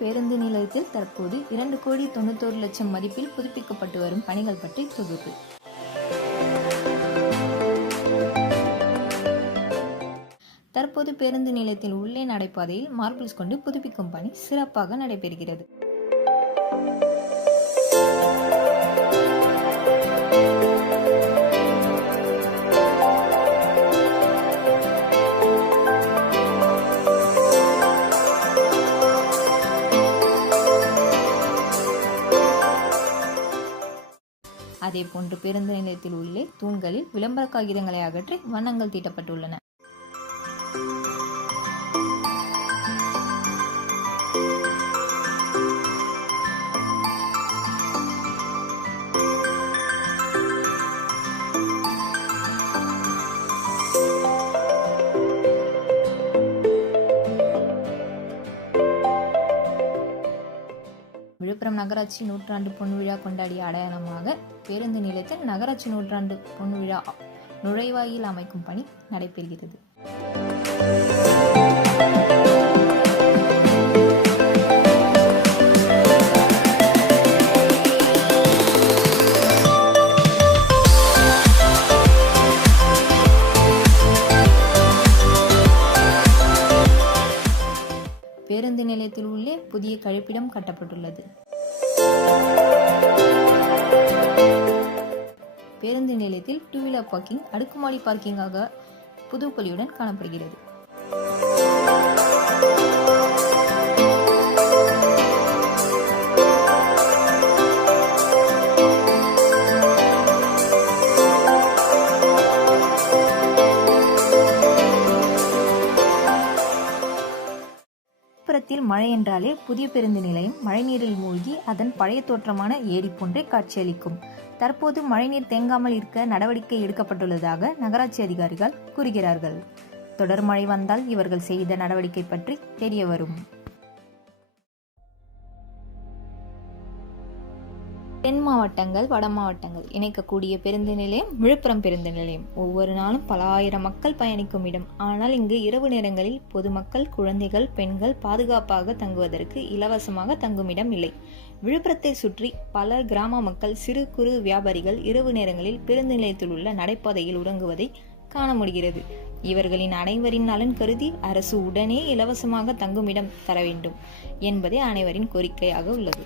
பேருந்து நிலையத்தில் தற்போது 2,91,00,000 மதிப்பில் புதுப்பிக்கப்பட்டு வரும் பணிகள் பற்றி தொகுப்பு. தற்போது பேருந்து நிலையத்தில் உள்ளே நடைபாதையில் மார்பிள்ஸ் கொண்டு புதுப்பிக்கும் பணி சிறப்பாக நடைபெறுகிறது. அதேபோன்று பேருந்து நிலையத்தில் உள்ளே தூண்களில் விளம்பர காகிதங்களை அகற்றி வண்ணங்கள் தீட்டப்பட்டுள்ளன. விழுப்புரம் நகராட்சி நூற்றாண்டு பொன்விழா கொண்டாடிய அடையாளமாக பேருந்து நிலையத்தில் நகராட்சி நூற்றாண்டு பொன்விழா நுழைவாயில் அமைக்கும் பணி நடைபெறுகிறது. பேருந்து நிலையத்தில் உள்ளே புதிய கழிப்பிடம் கட்டப்பட்டுள்ளது. பேருந்து நிலையத்தில் 2 வீலர் பார்க்கிங் அடுக்குமாடி பார்க்கிங்காக புதுப்பொலியுடன் காணப்படுகிறது. விழுப்புரத்தில் மழை என்றாலே புதிய பேருந்து நிலையம் மழைநீரில் மூழ்கி அதன் பழைய தோற்றமான ஏரி போன்றே காட்சியளிக்கும். தற்போது மழைநீர் தேங்காமல் இருக்க நடவடிக்கை எடுக்கப்பட்டுள்ளதாக நகராட்சி அதிகாரிகள் கூறுகிறார்கள். தொடர் மழை வந்தால் இவர்கள் செய்த நடவடிக்கை பற்றி தெரிய வரும். தென் மாவட்டங்கள் வட மாவட்டங்கள் இணைக்கக்கூடிய பேருந்து நிலையம் விழுப்புரம் பேருந்து நிலையம். ஒவ்வொரு நாளும் பல ஆயிரம் மக்கள் பயணிக்கும் இடம். ஆனால் இங்கு இரவு நேரங்களில் பொதுமக்கள், குழந்தைகள், பெண்கள் பாதுகாப்பாக தங்குவதற்கு இலவசமாக தங்குமிடம் இல்லை. விழுப்புரத்தை சுற்றி பல கிராம மக்கள், சிறு குறு வியாபாரிகள் இரவு நேரங்களில் பேருந்து நிலையத்தில் உள்ள நடைபாதையில் உறங்குவதை காண முடிகிறது. இவர்களின் அனைவரின் நலன் கருதி அரசு உடனே இலவசமாக தங்குமிடம் தர வேண்டும் என்பதே அனைவரின் கோரிக்கையாக உள்ளது.